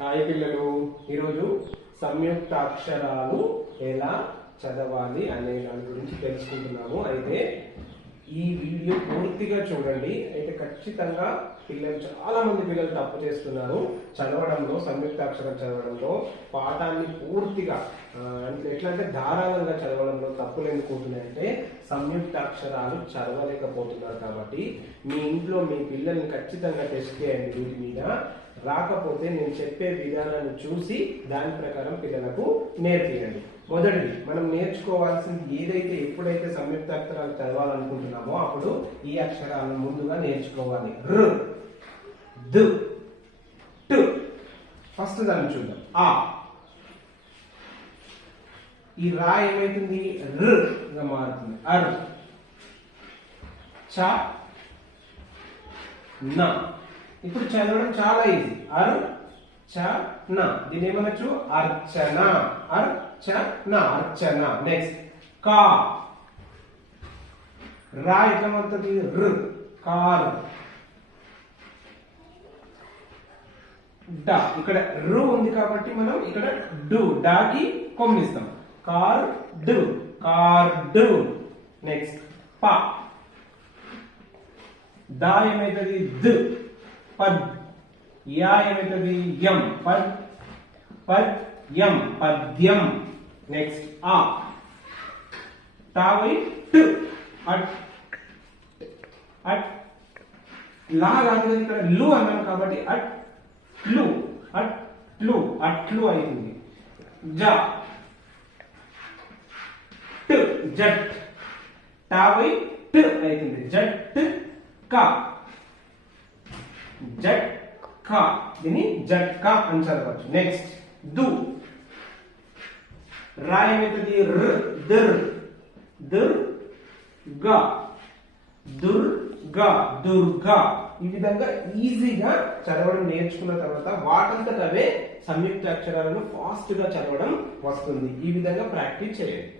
Hi పిల్లలు. ఈరోజు సంయుక్త అక్షరాలు ఎలా చదవాలి అనే దాని గురించి తెలుసుకుంటున్నాము. అయితే ఈ వీడియో పూర్తిగా చూడండి. అయితే ఖచ్చితంగా పిల్లలు చాలా మంది పిల్లలు తప్పు చేస్తున్నారు. చదవడంలో సంయుక్త అక్షరం చదవడంలో పాఠాన్ని పూర్తిగా అంటే ఎట్లా అంటే ధారాళంగా చదవడంలో తప్పులు ఎందుకుంటున్నాయంటే సంయుక్త అక్షరాలు చదవలేకపోతున్నారు కాబట్టి మీ ఇంట్లో మీ పిల్లల్ని ఖచ్చితంగా టెస్ట్ చేయండి వీటి మీద. రాకపోతే నేను చెప్పే విధానాన్ని చూసి దాని ప్రకారం పిల్లలకు నేర్పియండి. మొదటిది మనం నేర్చుకోవాల్సింది ఏదైతే ఎప్పుడైతే సంయుక్త అక్షరాలు చదవాలనుకుంటున్నామో అప్పుడు ఈ అక్షరాలను ముందుగా నేర్చుకోవాలి. రు దు టు. ఫస్ట్ దాన్ని చూద్దాం. ఆ. ఈ రా ఏమైతుంది? రుగా మారుతుంది. అర్. చ నా. ఇప్పుడు చదవడం చాలా ఈజీ అర్ చ నా దీని ఏమనొచ్చు అర్చన. అర్చన. అర్చన. నెక్స్ట్ కా. రా ఎట్లా రు ర్. కార్. డా. ఇక్కడ రు ఉంది కాబట్టి మనం ఇక్కడ డు. డాకి కొమ్మిస్తాం. Card. Card. Next పా. దా ఏమైతుంది? దు. పద్ యా ఏమైతుంది యం పద్ పద్ యం పద్యం నెక్స్ట్ ఆ టావై టు అట్ అట్ లా కాదు కదా ఇక్కడ లు అన్నాం కాబట్టి అట్ లు అట్ లు అట్లు అయింది జ ట్ జట్ టావై ట్ అవుతుంది జట్ క జట్ క దీన్ని జట్ అని చదవచ్చు. నెక్స్ట్ దు. రా. ఏమవుతుంది దుర్ దర్ దుర్గా. దుర్గా దుర్గా ఈ విధంగా ఈజీగా చదవడం నేర్చుకున్న తర్వాత వాటంతట అవే సంయుక్త అక్షరాలను ఫాస్ట్గా చదవడం వస్తుంది. ఈ విధంగా ప్రాక్టీస్ చేయండి.